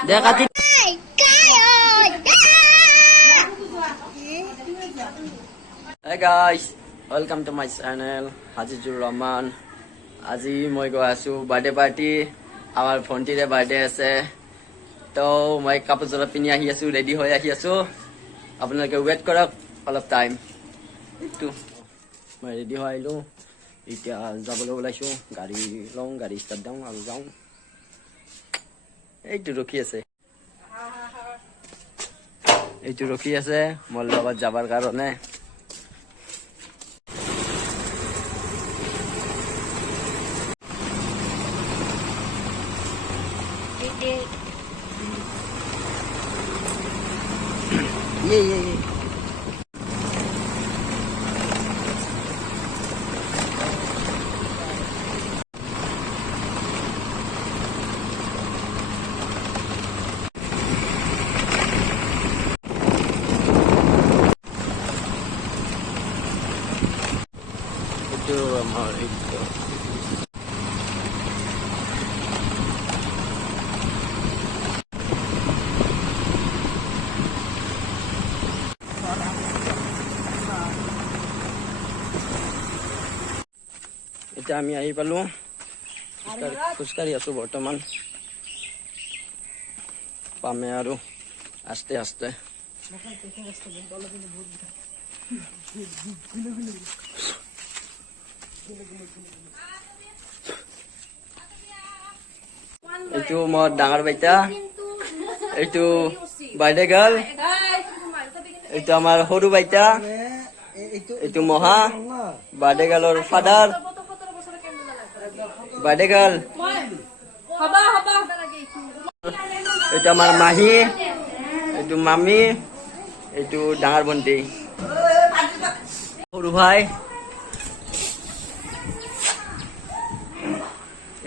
Dekati. Hey guys, welcome to my channel Hazizur Rahman. আজি মই গৈ আছো বাৰ্থডে পাৰ্টি আমাৰ ভণ্টিৰে বাৰ্থডে আছে তো মই কাপোৰ জোৰা পিন্ধি আহি আছো ৰেডি হৈ আহি আছো আপোনালোকে ৱেট কৰক অলপ টাইম এইটো মই ৰেডি হৈ আহিলো এতিয়া যাবলৈ ওলাইছো গাড়ী লওঁ গাড়ী ষ্টাৰ্ট দিওঁ আৰু যাওঁ এইটো ৰখি আছে মোৰ লগত যাবৰ কাৰণে Yeah. Itu mau itu. এতিয়া আমি আহি পালো খোজকাঢ়ি আছো বৰ্তমান পামে আৰু আস্তে আস্তে এইটো মোৰ ডাঙৰ বাইতা এইটো বাৰ্থডে গাৰ্ল এইটো আমাৰ সৰু বাইতা এইটো মহা বাৰ্থডে গাৰ্লৰ ফাদাৰ বাৰ্থডে গাৰ্ল এটা আমাৰ মাহী এইটো মামী এইটো ডাঙৰ ভণ্টি সৰু ভাই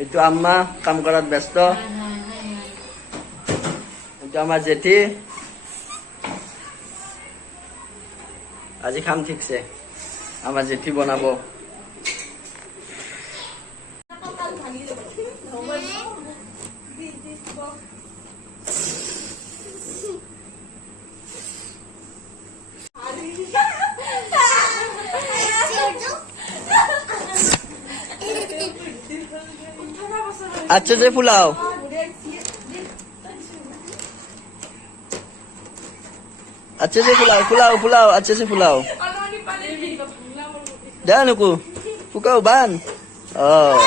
এইটো আম্মা কাম কৰাত ব্যস্ত এইটো আমাৰ জেঠি আজি খাম ঠিকছে আমাৰ জেঠি বনাব अच्छे से फुलाओ अच्छे से फुलाओ अच्छे से फुलाओ jangan aku fukau ban oh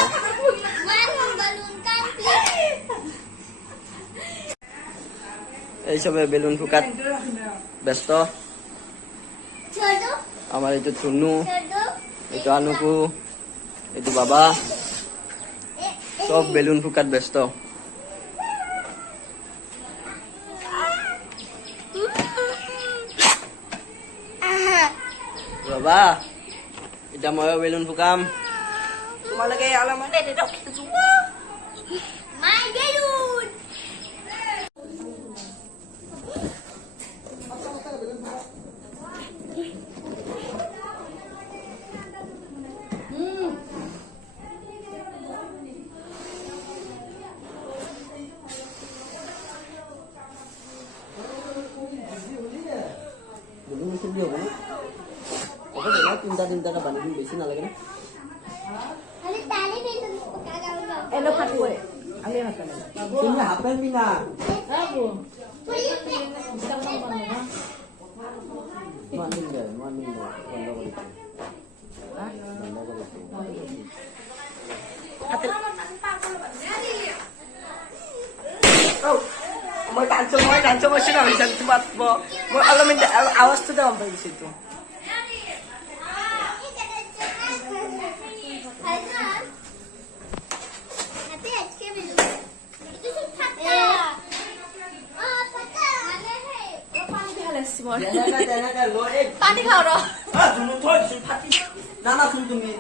এই সবে বেলুন ফুকাত ব্যস্ত আমার এইটো চুনু এইটো আনুকু এইটো বাবা সব বেলুন ফুকাত ব্যস্ত বাবা এটা মই বেলুন ফুকাম তোমালোকে আলামত দে ৰখি যোৱা মাই বেলুন তিনটা বানি দিম বেশি নালাগে না এলো ফাটি করে আমি হাত না তুমি হাত পারবি না বাবু মানিন বন্ধ করে হাতে ও মই কাঞ্চো মছিনা হইছে তোমাত মই অলপমান আওয়াজটো দাম পাইছি তো पानी खाओ रो ना सुन तुम्हें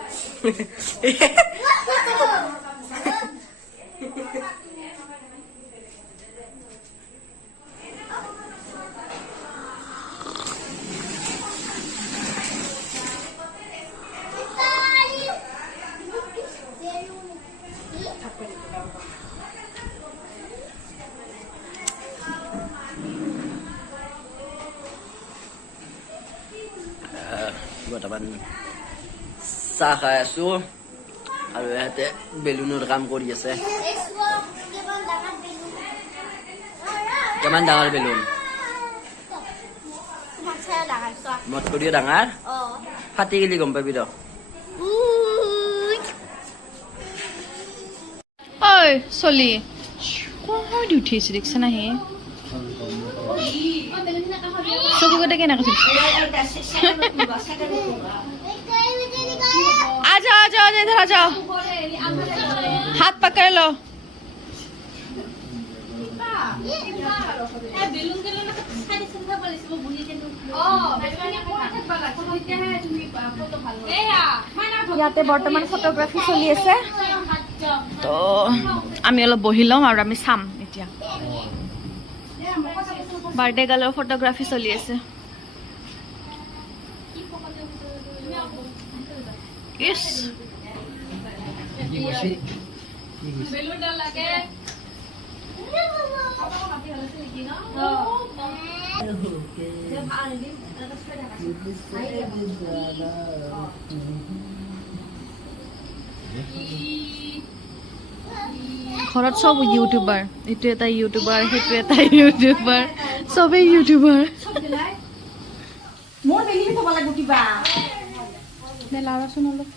বৰ্তমান চাহ খাই আছো আৰু ইয়াতে বেলুনৰ কাম কৰি আছে কিমান ডাঙৰ বেলুন মত কৰিও ডাঙৰ ফাটি গেলি গম পাবি ৰ ঐ চলি ক'ত উঠিছে দেখিছে না হে চকু কেইটা কেনেকৈ উঠিছে आ जाओ इधर आ जाओ हाथ पकड़ लो ইয়াতে বৰ্তমান ফটোগ্ৰাফি চলি আছে তো আমি অলপ বহি লম আৰু আমি চাম এতিয়া বাৰ্থডে গাৰ্লৰ ফটোগ্ৰাফি চলি আছে Yes. Belum dah lagi. ঘৰত সব ইউটিউবাৰ এটো এটা ইউটিউবাৰ হেটো এটা ইউটিউবাৰ সবে ইউটিউবাৰ মোৰ বেলি হ'ব লাগে কিবা নে লাৰা শুন অলপ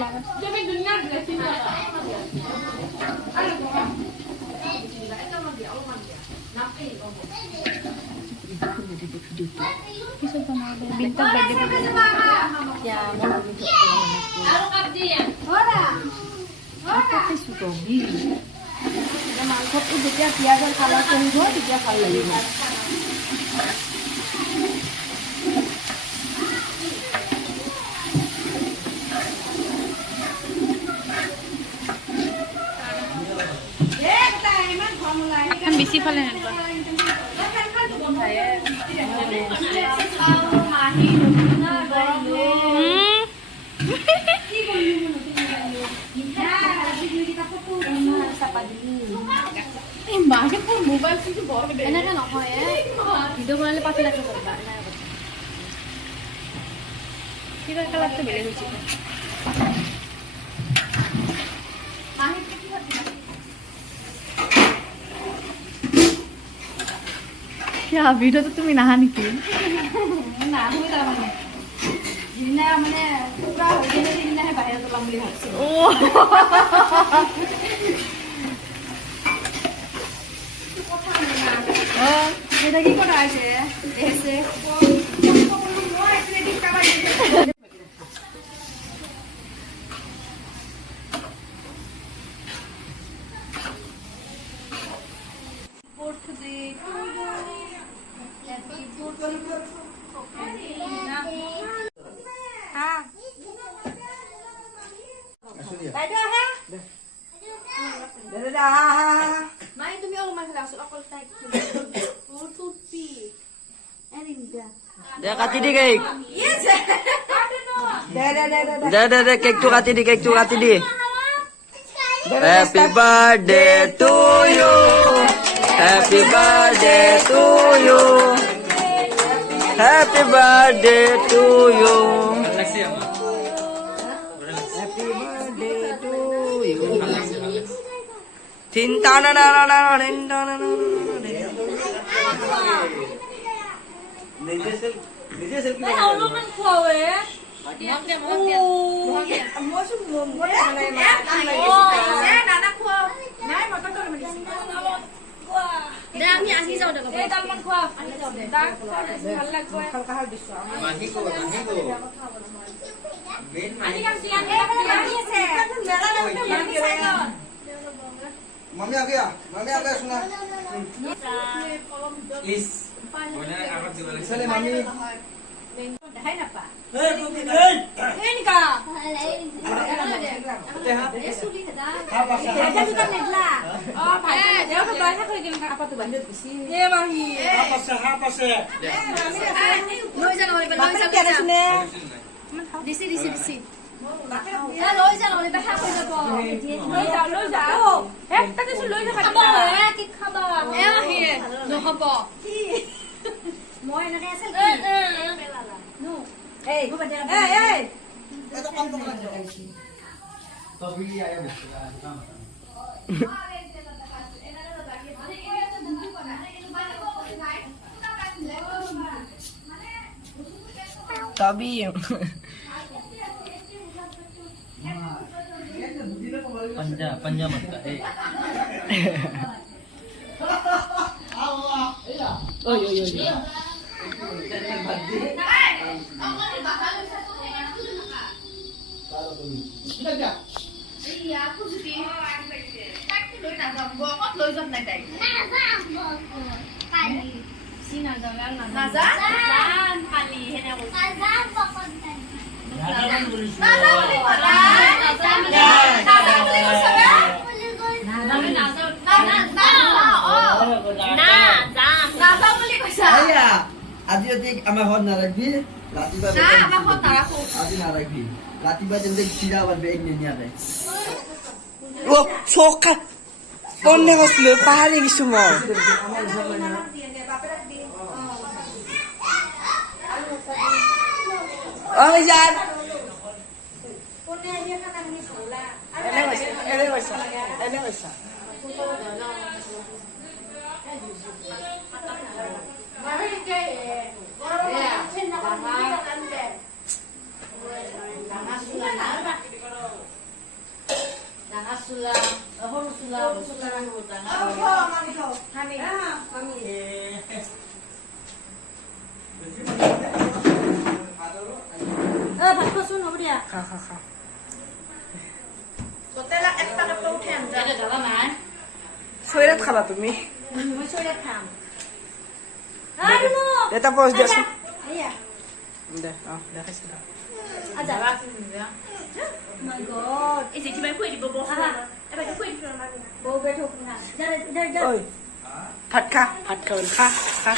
লাৰা তুমি দুনিয়া ড্ৰেসিং কিছু বনাবে বিনটা বাৰ্থডে ইয়া আৰু কাপ দিয়া ওৰা কাপে সুতো বি মাংসটো যেতিয়া পিয়াজৰ কালাৰ কৰিব তেতিয়া ভাল লাগিব বেছি ফালে এনেকে নহয় ভিডিঅ' বনালে 5 লাখ টকা কিবা কালাৰটো বেলেগ হৈছে क्या वीडियो तो तुम्हें नहा निकली ना हुई था मैंने जिन्ना मैंने पूरा हो गया जिन्ना है बाहर तो लंबी हाथ से ओ ये देखिए कौन आए थे ऐसे Mai তুমি অলপমান লাসল অকল টাইপ ও টুপি এরিন্দা দে কাটি দি কেক দে কেক তো কাটি দি Happy birthday to you Happy birthday to you Happy birthday to you Happy birthday to you Tinta na na na na na na নিজে সেলফি না অলপমান খাওয়ে আমি আসি যাও দেখো এই দালমান খোয়া আসি যাও দে দাগ ভাল লাগবে হালকা হাল দিছো মাহি কো মেন মাহি কাম দিয়া মাহি আছে মেলা লাগতে মাহি আছে मम्मी आ गया सुना प्लीज बोले आवाज दे बोले चले मम्मी है ना पा ए निका ए सुली था हां पास हां सुता नेगला ओ भाई देव तो बाहर कर के apa tu bandit besi ए मम्मी हां पास लोई जा सुने दिसी লৈ যা নহলে বেহা হৈ যাব লৈ যা একটা কিছু লৈ যা খাবা কি খাবা এ আহিয়ে নহব কি মই এনেকে আছিল কি পেলালা নো Tabi. Panja mata. আজি যদি আমাৰ ঘৰত নাৰাখবি ৰাতিপুৱা আজি নাৰাখবি ৰাতিপুৱা তেন্তে চিৰা বাদ বেগ নিনিয়াকে অ চকা কোনে কৈছিলো পাহাৰি গৈছো মই অ যান এনে কৈছা চৈৰাত খাবা তুমি এটা পজ দিয়াচোন দে দেখাইছো ভাত খা খা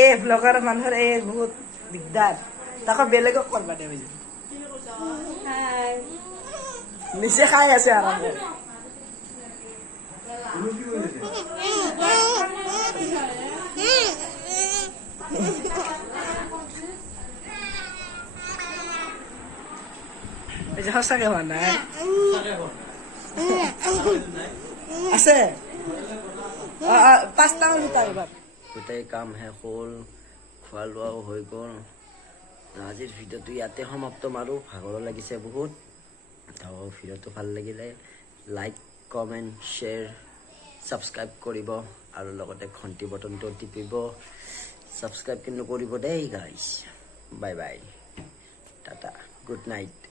এই ব্লগাৰ মানুহৰ এই বহুত দিগদাৰ তাকো বেলেগক কৰবা দে নিজে খাই আছে আৰাম সঁচাকে হোৱা নাই আছে 5টামান ভিতৰত এইবাৰ গোটেই কাম শেষ হ'ল খোৱা লোৱাও হৈ গ'ল আজিৰ ভিডিঅ'টো ইয়াতে সমাপ্ত মাৰোঁ ভাগৰো লাগিছে বহুত ভিডিঅ'টো ভাল লাগিলে লাইক কমেণ্ট শ্বেয়াৰ ছাবস্ক্ৰাইব কৰিব আৰু লগতে ঘণ্টি বটনটো টিপিব ছাবস্ক্ৰাইব কিন্তু কৰিব দেই guys bye bye Tata good night